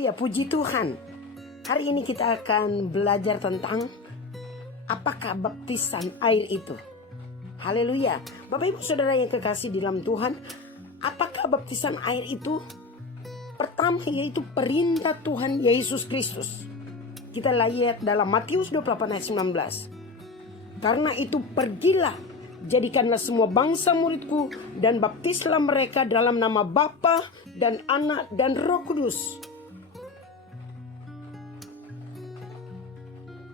Haleluya, puji Tuhan. Hari ini kita akan belajar tentang apakah baptisan air itu. Haleluya. Bapak Ibu Saudara yang kekasih di dalam Tuhan, apakah baptisan air itu? Pertama yaitu perintah Tuhan Yesus Kristus. Kita lihat dalam Matius 28 ayat 19. Karena itu pergilah, jadikanlah semua bangsa muridku dan baptislah mereka dalam nama Bapa dan Anak dan Roh Kudus.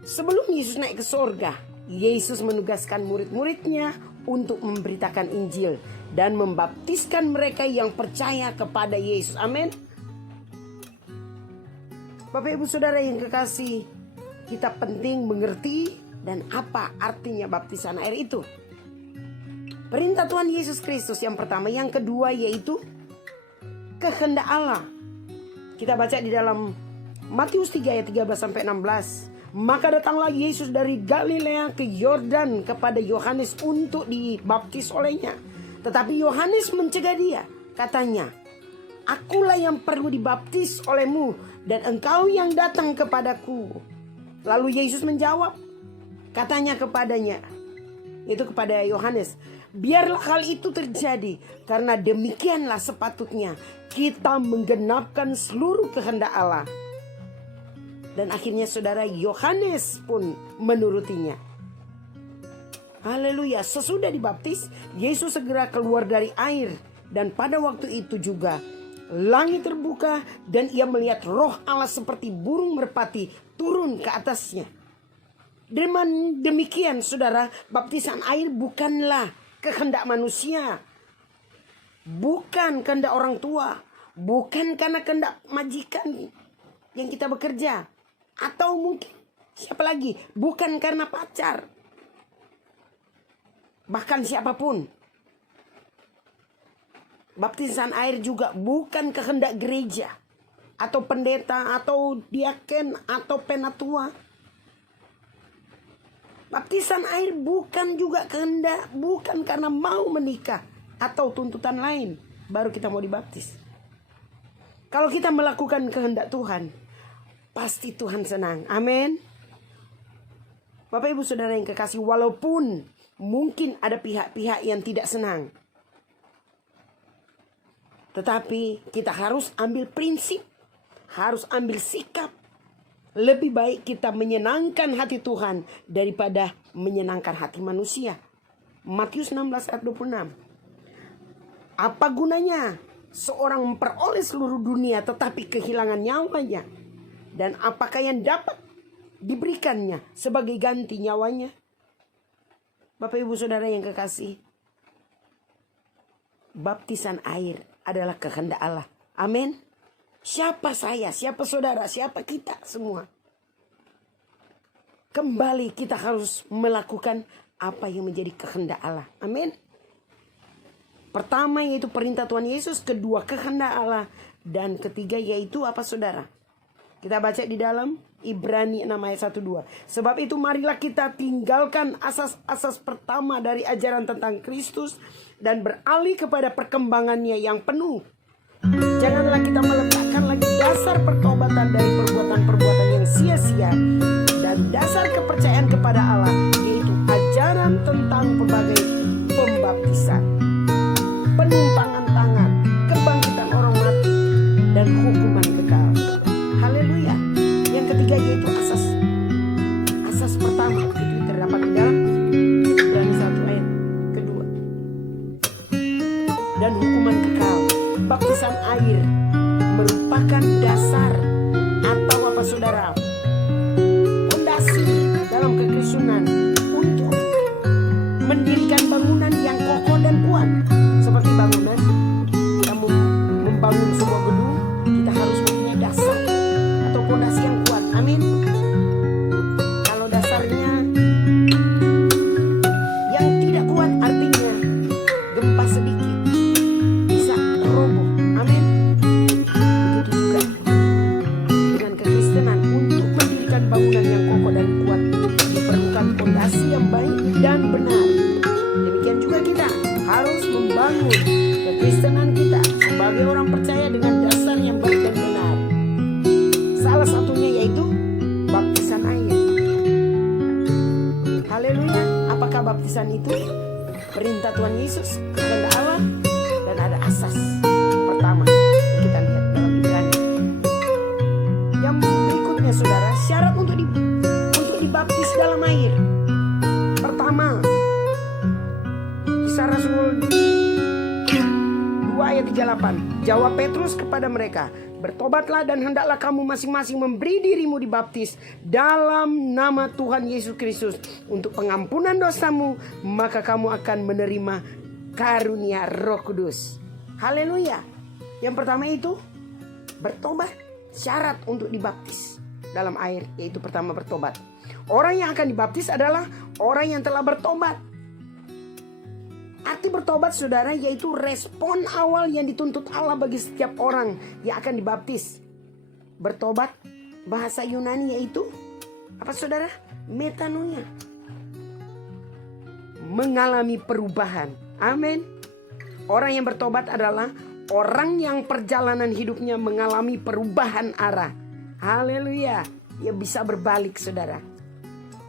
Sebelum Yesus naik ke sorga, Yesus menugaskan murid-muridnya untuk memberitakan Injil dan membaptiskan mereka yang percaya kepada Yesus. Amin. Bapak Ibu Saudara yang kekasih, kita penting mengerti dan apa artinya baptisan air itu. Perintah Tuhan Yesus Kristus yang pertama. Yang kedua yaitu kehendak Allah. Kita baca di dalam Matius 3 ayat 13-16. Maka datanglah Yesus dari Galilea ke Yordan kepada Yohanes untuk dibaptis olehnya. Tetapi Yohanes mencegah dia. Katanya, akulah yang perlu dibaptis olehmu dan engkau yang datang kepadaku. Lalu Yesus menjawab, katanya kepadanya, itu kepada Yohanes, biarlah hal itu terjadi, karena demikianlah sepatutnya kita menggenapkan seluruh kehendak Allah. Dan akhirnya saudara, Yohanes pun menurutinya. Haleluya. Sesudah dibaptis, Yesus segera keluar dari air. Dan pada waktu itu juga langit terbuka dan ia melihat Roh Allah seperti burung merpati turun ke atasnya. Dengan demikian saudara, baptisan air bukanlah kehendak manusia, bukan kehendak orang tua, bukan karena kehendak majikan yang kita bekerja, atau mungkin siapa lagi, bukan karena pacar, bahkan siapapun. Baptisan air juga bukan kehendak gereja atau pendeta atau diaken atau penatua. Baptisan air bukan juga kehendak, bukan karena mau menikah atau tuntutan lain baru kita mau dibaptis. Kalau kita melakukan kehendak Tuhan, pasti Tuhan senang. Amin. Bapak Ibu Saudara yang kekasih, walaupun mungkin ada pihak-pihak yang tidak senang, tetapi kita harus ambil prinsip, harus ambil sikap. Lebih baik kita menyenangkan hati Tuhan daripada menyenangkan hati manusia. Matius 16 ayat 26. Apa gunanya seorang memperoleh seluruh dunia tetapi kehilangan nyawanya? Dan apakah yang dapat diberikannya sebagai ganti nyawanya? Bapak Ibu Saudara yang kekasih, baptisan air adalah kehendak Allah. Amin. Siapa saya, siapa saudara, siapa kita semua. Kembali kita harus melakukan apa yang menjadi kehendak Allah. Amin. Pertama yaitu perintah Tuhan Yesus, kedua kehendak Allah, dan ketiga yaitu apa saudara? Kita baca di dalam Ibrani 6 ayat 1-2. Sebab itu marilah kita tinggalkan asas-asas pertama dari ajaran tentang Kristus dan beralih kepada perkembangannya yang penuh. Janganlah kita meletakkan lagi dasar pertobatan dari perbuatan-perbuatan yang sia-sia dan dasar kepercayaan kepada Allah, yaitu ajaran tentang berbagai pembaptisan, penumpangan tangan, kebangkitan orang mati, dan hukuman kekal. Haleluya. Yang ketiga yaitu asas pertama, itu terdapat di dalam Ibrani 1 ayat kedua. Dan hukuman kekal. Baptisan air merupakan dasar atau apa saudara, fondasi dalam kekristenan untuk mendirikan bangunan yang kokoh dan kuat. Seperti bangunan, kita membangun sebuah gedung, kita harus mempunyai dasar atau fondasi yang kuat. Amin. Kalau dasarnya yang tidak kuat, artinya gempa sedikit bisa roboh. Amin. Begitu juga dengan kekristenan, untuk baptisan itu perintah Tuhan Yesus, kehendak Allah, dan ada asas pertama yang kita lihat dalam Ibrani. Yang berikutnya saudara, syarat untuk dibaptis dalam air. Pertama, Kisah Rasul 2 ayat 38. Jawab Petrus kepada mereka, bertobatlah dan hendaklah kamu masing-masing memberi dirimu dibaptis dalam nama Tuhan Yesus Kristus untuk pengampunan dosamu, maka kamu akan menerima karunia Roh Kudus. Haleluya. Yang pertama itu bertobat, syarat untuk dibaptis dalam air, yaitu pertama bertobat. Orang yang akan dibaptis adalah orang yang telah bertobat. Arti bertobat saudara, yaitu respon awal yang dituntut Allah bagi setiap orang yang akan dibaptis. Bertobat bahasa Yunani yaitu apa saudara? Metanoia. Mengalami perubahan. Amin. Orang yang bertobat adalah orang yang perjalanan hidupnya mengalami perubahan arah. Haleluya. Dia bisa berbalik saudara.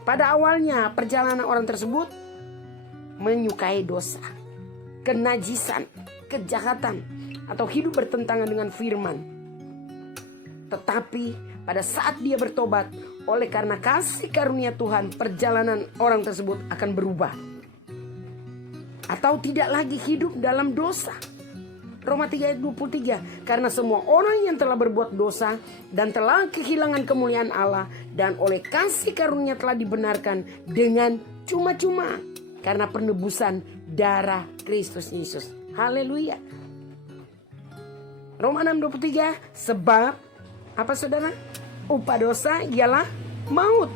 Pada awalnya perjalanan orang tersebut menyukai dosa, kenajisan, kejahatan, atau hidup bertentangan dengan firman. Tetapi pada saat dia bertobat, oleh karena kasih karunia Tuhan, perjalanan orang tersebut akan berubah. Atau tidak lagi hidup dalam dosa. Roma 3 ayat 23. Karena semua orang yang telah berbuat dosa dan telah kehilangan kemuliaan Allah, dan oleh kasih karunia telah dibenarkan dengan cuma-cuma karena penebusan darah Kristus Yesus. Haleluya. Roma 6:23. Sebab apa saudara? Upah dosa ialah maut,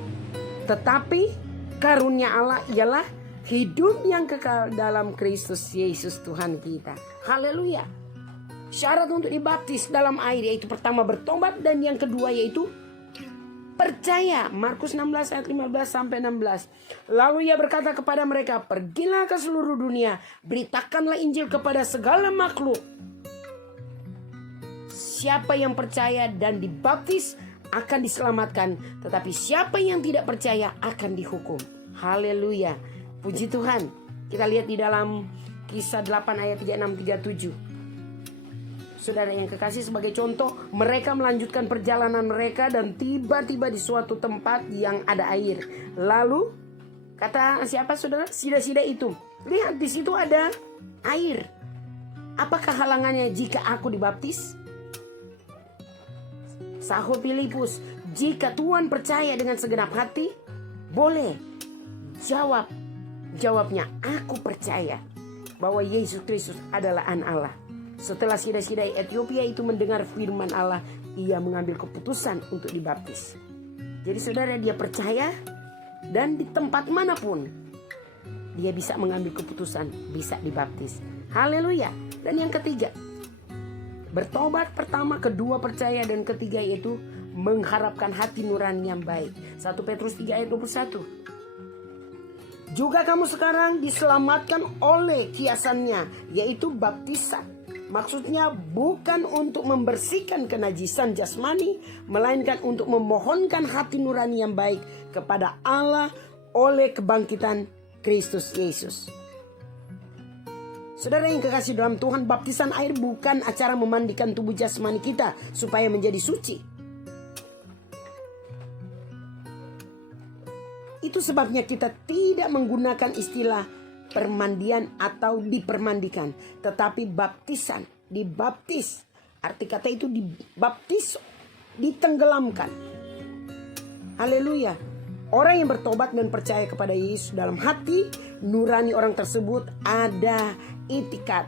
tetapi karunia Allah ialah hidup yang kekal dalam Kristus Yesus Tuhan kita. Haleluya. Syarat untuk dibaptis dalam air yaitu pertama bertobat, dan yang kedua yaitu percaya. Markus 16 ayat 15 sampai 16. Lalu ia berkata kepada mereka, pergilah ke seluruh dunia, beritakanlah Injil kepada segala makhluk. Siapa yang percaya dan dibaptis akan diselamatkan, tetapi siapa yang tidak percaya akan dihukum. Haleluya. Puji Tuhan. Kita lihat di dalam Kisah 8 ayat 36-37. Saudara yang kekasih, sebagai contoh, mereka melanjutkan perjalanan mereka dan tiba-tiba di suatu tempat yang ada air. Lalu kata siapa saudara? Sida-sida itu, lihat di situ ada air. Apakah halangannya jika aku dibaptis? Sahut Filipus, jika Tuhan percaya dengan segenap hati, boleh. Jawabnya, aku percaya bahwa Yesus Kristus adalah Anak Allah. Setelah sida-sida Ethiopia itu mendengar firman Allah, ia mengambil keputusan untuk dibaptis. Jadi saudara, dia percaya, dan di tempat manapun dia bisa mengambil keputusan, bisa dibaptis. Haleluya. Dan yang ketiga, bertobat pertama, kedua percaya, dan ketiga yaitu mengharapkan hati nurani yang baik. 1 Petrus 3 ayat 21. Juga kamu sekarang diselamatkan oleh kiasannya, yaitu baptisan. Maksudnya bukan untuk membersihkan kenajisan jasmani, melainkan untuk memohonkan hati nurani yang baik kepada Allah oleh kebangkitan Kristus Yesus. Saudara yang kekasih dalam Tuhan, baptisan air bukan acara memandikan tubuh jasmani kita supaya menjadi suci. Itu sebabnya kita tidak menggunakan istilah permandian atau dipermandikan, tetapi baptisan, dibaptis. Arti kata itu dibaptis, ditenggelamkan. Haleluya. Orang yang bertobat dan percaya kepada Yesus dalam hati nurani orang tersebut ada itikat,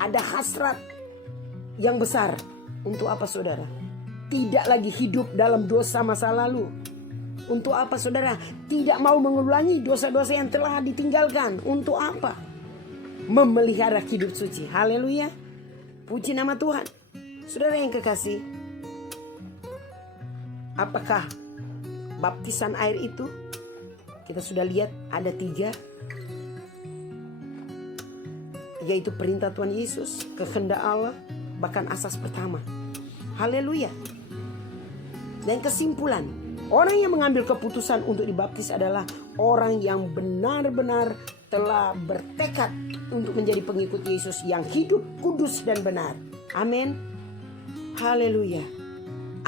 ada hasrat yang besar. Untuk apa saudara? Tidak lagi hidup dalam dosa masa lalu. Untuk apa saudara? Tidak mau mengulangi dosa-dosa yang telah ditinggalkan. Untuk apa? Memelihara hidup suci. Haleluya. Puji nama Tuhan. Saudara yang kekasih, apakah baptisan air itu? Kita sudah lihat ada 3, yaitu perintah Tuhan Yesus, kehendak Allah, bahkan asas pertama. Haleluya. Dan kesimpulan, Orang yang mengambil keputusan untuk dibaptis adalah orang yang benar-benar telah bertekad untuk menjadi pengikut Yesus yang hidup, kudus, dan benar. Amin. Haleluya.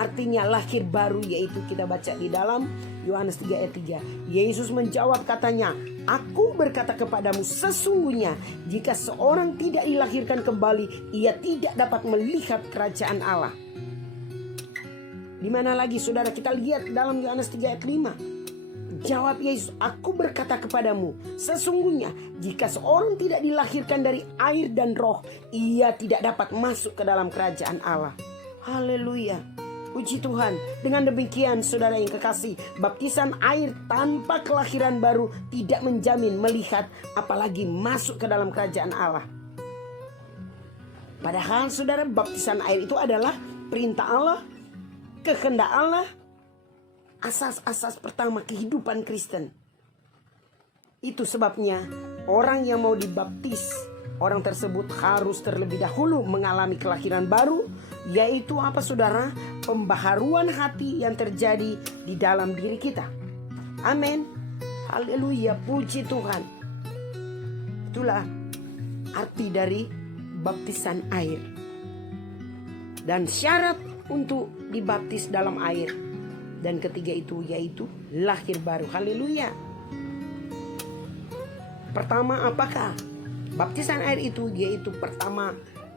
Artinya lahir baru, yaitu kita baca di dalam Yohanes 3 ayat 3. Yesus menjawab katanya, "Aku berkata kepadamu, sesungguhnya jika seorang tidak dilahirkan kembali, ia tidak dapat melihat kerajaan Allah." Di mana lagi saudara, kita lihat dalam Yohanes 3 ayat 5. Jawab Yesus, "Aku berkata kepadamu, sesungguhnya jika seorang tidak dilahirkan dari air dan roh, ia tidak dapat masuk ke dalam kerajaan Allah." Haleluya. Puji Tuhan. Dengan demikian saudara yang kekasih, baptisan air tanpa kelahiran baru tidak menjamin melihat apalagi masuk ke dalam kerajaan Allah. Padahal saudara, baptisan air itu adalah perintah Allah, kehendak Allah, asas-asas pertama kehidupan Kristen. Itu sebabnya orang yang mau dibaptis, orang tersebut harus terlebih dahulu mengalami kelahiran baru, yaitu apa saudara? Pembaharuan hati yang terjadi di dalam diri kita. Amin. Haleluya, puji Tuhan. Itulah arti dari baptisan air. Dan syarat untuk dibaptis dalam air. Dan ketiga itu yaitu lahir baru. Haleluya. Pertama, apakah baptisan air itu? Yaitu pertama,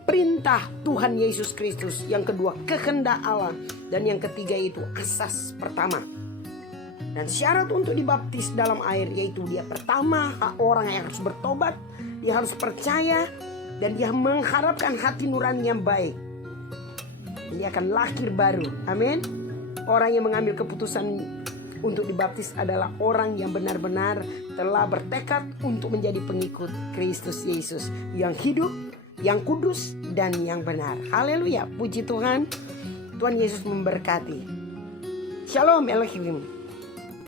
perintah Tuhan Yesus Kristus. Yang kedua, kehendak Allah. Dan yang ketiga itu asas pertama. Dan syarat untuk dibaptis dalam air yaitu dia pertama, orang yang harus bertobat, dia harus percaya, dan dia mengharapkan hati nurani yang baik. Dia akan lahir baru. Amin. Orang yang mengambil keputusan untuk dibaptis adalah orang yang benar-benar telah bertekad untuk menjadi pengikut Kristus Yesus yang hidup, yang kudus, dan yang benar. Haleluya, puji Tuhan. Tuhan Yesus memberkati. Shalom Elohim.